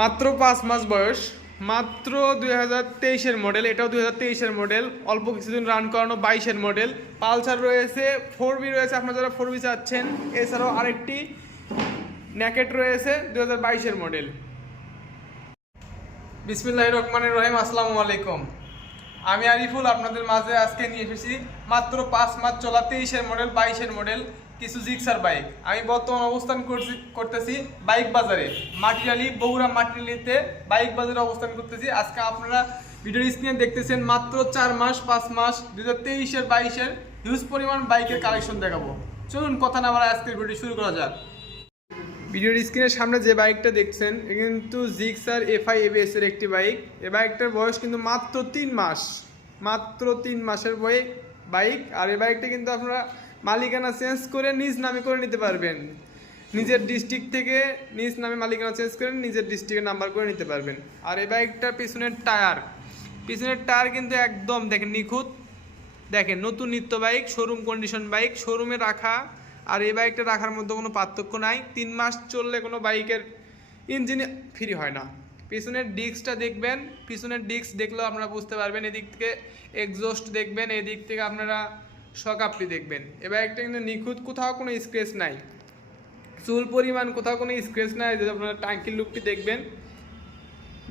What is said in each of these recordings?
মাত্র পাঁচ মাস বয়স, মাত্র দুই হাজার তেইশের মডেল এটাও দুই হাজার তেইশের মডেল অল্প কিছুদিন রান করানো বাইশের মডেল পালসার রয়েছে ফোর বি রয়েছে, আপনার যারা ফোর বি চাচ্ছেন, এছাড়াও আরেকটি ন্যাকেট রয়েছে, দুই হাজার বাইশের মডেল বিসমিল্লাহ রহমানের রহিম, আসসালামু আলাইকুম। আমি আরিফুল আপনাদের মাঝে আজকে নিয়ে এসেছি মাত্র পাঁচ মাস চলা তেইশের মডেল বাইশের মডেল কিছু জিক্সার বাইক আমি বর্তমান অবস্থান করছি, করতেছি বাইক বাজারে। মাটিরালি, বগুড়া মাটিরালিতে বাইক বাজারে অবস্থান করতেছি। আজকে আপনারা ভিডিওর স্ক্রিনে দেখতেছেন মাত্র চার মাস, পাঁচ মাস দু হাজার তেইশের বাইশের হিউজ পরিমাণ বাইকের কালেকশন দেখাবো। চলুন কথা না বলা আজকের ভিডিও শুরু করা যাক। ভিডিওর স্ক্রিনের সামনে যে বাইকটা দেখছেন, এ কিন্তু জিক্সার এফআই এবিএস এর একটি বাইক। এ বাইকটার বয়স কিন্তু মাত্র তিন মাস। মাত্র তিন মাসের বয়ে বাইক। আর এই বাইকটা কিন্তু আপনারা মালিকানা চেঞ্জ করে নিজ নামে করে নিতে পারবেন। নিজের ডিস্ট্রিক্ট থেকে নিজ নামে মালিকানা চেঞ্জ করে নিজের ডিস্ট্রিক্টের নাম্বার করে নিতে পারবেন। আর এই বাইকটার পিছনের টায়ার। পিছনের টায়ার কিন্তু একদম দেখেন নিখুঁত। দেখেন নতুন নিত্য বাইক শোরুম কন্ডিশন বাইক শোরুমে রাখা আর এই বাইকটা রাখার মধ্যে কোনো পার্থক্য নাই। তিন মাস চললে কোনো বাইকের ইঞ্জিন ফ্রি হয় না। পিছনের ডিস্কটা দেখবেন, পিছনের ডিস্ক দেখলেও আপনারা বুঝতে পারবেন, এদিক থেকে এক্সজস্ট দেখবেন, এদিক থেকে আপনারা শকাপটি দেখবেন। এ বাইকটা কিন্তু নিখুঁত কোথাও কোনো স্ক্রেচ নাই। চুল পরিমাণ কোথাও কোনো স্ক্রেচ নাই, যদি আপনারা টাঙ্কির লুকটি দেখবেন।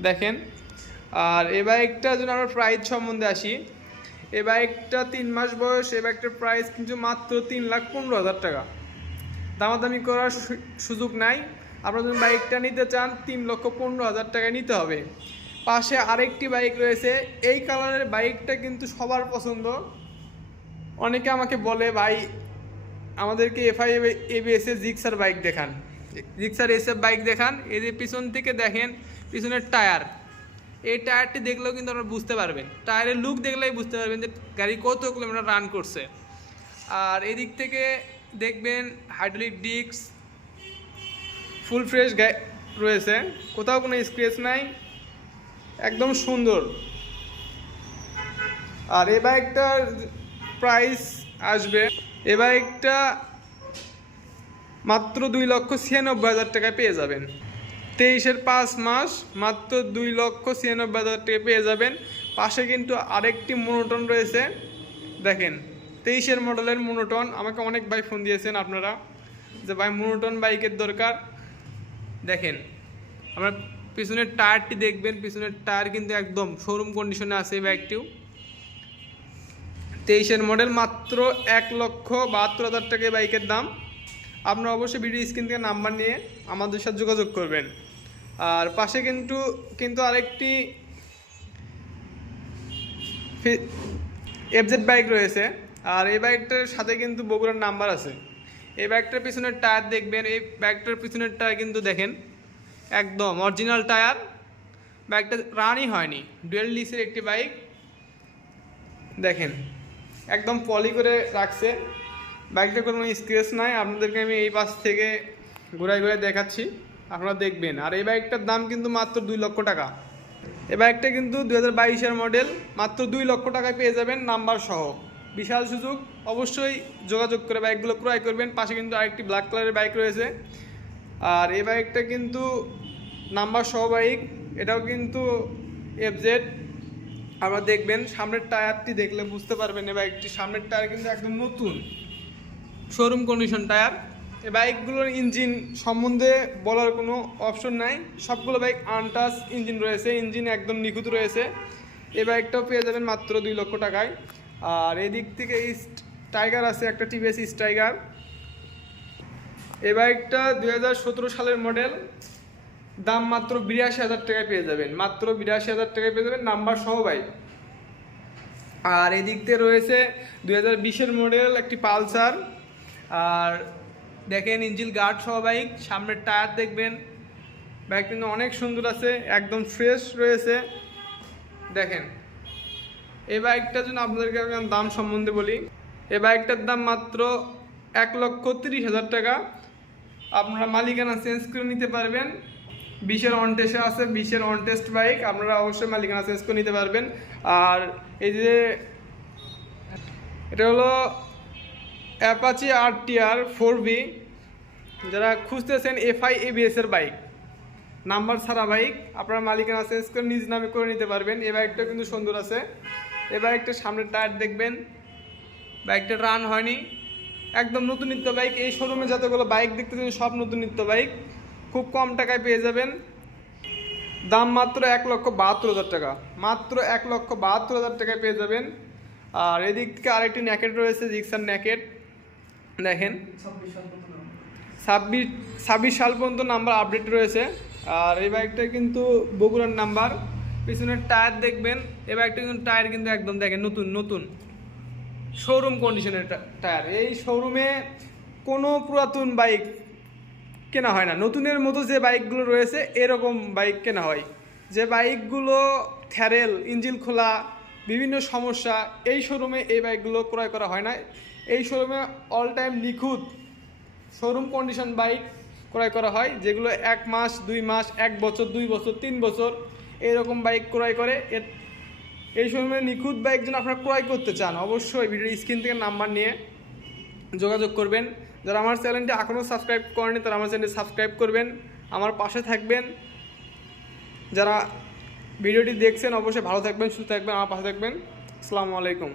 দেখেন। আর এ বাইকটা যদি আমরা প্রাইস সম্বন্ধে আসি এই বাইকটা তিন মাস বয়স এই বাইকটার প্রাইস কিন্তু মাত্র তিন লাখ পনেরো হাজার টাকা। দামাদামি করার সুযোগ নাই। আপনারা যদি বাইকটা নিতে চান, তিন লক্ষ পনেরো হাজার টাকায় নিতে হবে। পাশে আরেকটি বাইক রয়েছে, এই কালারের বাইকটা কিন্তু সবার পছন্দ। অনেকে আমাকে বলে, ভাই, আমাদেরকে এফআই এবিএস এর জিক্সার বাইক দেখান। জিক্সার এসএফ বাইক দেখান, এই যে পিছন থেকে দেখেন, পিছনের টায়ার এই টায়ারটি দেখলেও কিন্তু আপনারা বুঝতে পারবেন। টায়ারের লুক দেখলেই বুঝতে পারবেন যে গাড়ি কত কিলোমিটার রান করছে। আর এদিক থেকে দেখবেন হাইড্রোলিক ডিস্ক ফুল ফ্রেশ রয়েছে। কোথাও কোনো স্ক্রেচ নাই, একদম সুন্দর। আর এ বাইকটার প্রাইস আসবে, এ বাইকটা মাত্র দুই লক্ষ ছিয়ানব্বই হাজার টাকায় পেয়ে যাবেন। তেইশের পাঁচ মাস মাত্র দুই লক্ষ ছিয়ানব্বই হাজার টাকা পেয়ে যাবেন। পাশে কিন্তু আরেকটি মনোটন রয়েছে। দেখেন, তেইশের মডেলের মনোটন। আমাকে অনেক ভাই ফোন দিয়েছেন আপনারা যে, ভাই, মনোটন বাইকের দরকার। দেখেন, আমরা পিছনের টায়ারটি দেখবেন। পিছনের টায়ার কিন্তু একদম শোরুম কন্ডিশনে আছে এই বাইকটিও। তেইশের মডেল মাত্র এক লক্ষ বাহাত্তর হাজার টাকা বাইকের দাম। আপনারা অবশ্যই ভিডিও স্ক্রিন থেকে নাম্বার নিয়ে আমাদের সাথে যোগাযোগ করবেন। আর পাশে কিন্তু কিন্তু আরেকটি এফজেড বাইক রয়েছে। আর এই বাইকটার সাথে কিন্তু বগুড়ার নাম্বার আছে। এই বাইকটার পিছনের টায়ার দেখবেন, এই বাইকটার পিছনের টায়ার কিন্তু দেখেন, একদম অরিজিনাল টায়ার বাইকটা রানই হয়নি ডুয়েল ডিসের একটি বাইক দেখেন, একদম পলি করে রাখছে। বাইকটা কোনো স্ক্রেচ নাই। আপনাদেরকে আমি এই পাশ থেকে ঘুরাই ঘুরাই দেখাচ্ছি। আপনারা দেখবেন। আর এই বাইকটার দাম কিন্তু মাত্র দুই লক্ষ টাকা। এই বাইকটা কিন্তু দু হাজার মডেল, মাত্র দুই লক্ষ টাকায় পেয়ে যাবেন নাম্বার সহ। বিশাল সুযোগ, অবশ্যই যোগাযোগ করে বাইকগুলো ক্রয় করবেন। পাশে কিন্তু আরেকটি ব্ল্যাক কালারের বাইক রয়েছে। আর এই বাইকটা কিন্তু নাম্বার সহ বাইক, এটাও কিন্তু এফজেড আপনারা দেখবেন, সামনের টায়ারটি দেখলে বুঝতে পারবেন এই বাইকটি। সামনের টায়ার কিন্তু একদম নতুন। Showroom condition tyre. বাইকগুলোর ইঞ্জিন সম্বন্ধে বলার কোনো অপশন নাই। সবগুলো বাইক আনটাস ইঞ্জিন রয়েছে, ইঞ্জিন একদম নিখুঁত রয়েছে। এই বাইকটাও পেয়ে যাবেন মাত্র দুই লক্ষ টাকায়। আর এদিক থেকে ইস্ট টাইগার আছে, একটা টিভিএস ইস্ট টাইগার এই বাইকটা দু হাজার সতেরো সালের মডেল। দাম মাত্র বিরাশি হাজার টাকায় পেয়ে যাবেন। মাত্র বিরাশি হাজার টাকায় পেয়ে যাবেন নাম্বার সহ বাইক। আর এদিক দিয়ে রয়েছে দুই হাজার মডেল, একটি পালসার। আর দেখেন ইঞ্জিল গার্ড সহ বাইক সামনের টায়ার দেখবেন। বাইক কিন্তু অনেক সুন্দর আছে, একদম ফ্রেশ রয়েছে। দেখেন, এই বাইকটা জন্য আপনাদেরকে আমি দাম সম্বন্ধে বলি। এই বাইকটার দাম মাত্র এক লক্ষ তিরিশ হাজার টাকা। আপনারা মালিকানা চেঞ্জ করে নিতে পারবেন। বিশের অন টেস্টে আছে, বিশের অন টেস্ট বাইক আপনারা অবশ্যই মালিকানা চেঞ্জ করে নিতে পারবেন। আর এই যে, এটা হলো Apache R T R four V যারা খুঁজতেছেন এফআই এবিএস এর বাইক, নাম্বার ছাড়া বাইক, আপনার মালিকানা চেঞ্জ করে নিজ নামে করে নিতে পারবেন। এ বাইকটা কিন্তু সুন্দর আছে। এ বাইকটা সামনের টায়ার দেখবেন, বাইকটা রান হয়নি। একদম নতুন নিত্য বাইক। এই শোরুমে যতগুলো বাইক দেখতেছেন, সব নতুন নিত্য বাইক। খুব কম টাকায় পেয়ে যাবেন। দাম মাত্র এক লক্ষ বাহাত্তর হাজার টাকা। মাত্র এক লক্ষ বাহাত্তর হাজার টাকায় পেয়ে যাবেন। আর এদিক থেকে আরেকটি ন্যাকেট রয়েছে জিক্সার ন্যাকেট দেখেন। ছাব্বিশ ছাব্বিশ সাল পর্যন্ত নাম্বার আপডেট রয়েছে। আর এই বাইকটা কিন্তু বগুড়ার নাম্বার পিছনের টায়ার দেখবেন এই বাইকটা কিন্তু টায়ার কিন্তু একদম দেখেন নতুন নতুন। শোরুম কন্ডিশনের টায়ার এই শোরুমে কোনো পুরাতন বাইক কেনা হয় না। নতুনের মতো যে বাইকগুলো রয়েছে এরকম বাইক কেনা হয়। যে বাইকগুলো থ্যারেল ইঞ্জিন খোলা বিভিন্ন সমস্যা এই শোরুমে এই বাইকগুলো ক্রয় করা হয় না। এই শোরুমে অল টাইম নিখুঁত শোরুম কন্ডিশন বাইক ক্রয় করা হয়, যেগুলো এক মাস, দুই মাস, এক বছর, দুই বছর, তিন বছর এরকম বাইক ক্রয় করে। এর, এই শোরুমে নিখুঁত বাইক যেন আপনারা ক্রয় করতে চান, অবশ্যই ভিডিও স্ক্রিন থেকে নাম্বার নিয়ে যোগাযোগ করবেন। যারা আমার চ্যানেলটি এখনও সাবস্ক্রাইব করেনি, তারা আমার চ্যানেলটি সাবস্ক্রাইব করবেন, আমার পাশে থাকবেন। যারা ভিডিওটি দেখছেন, অবশ্যই ভালো থাকবেন, সুস্থ থাকবেন, আমার পাশে থাকবেন। আসসালামু আলাইকুম।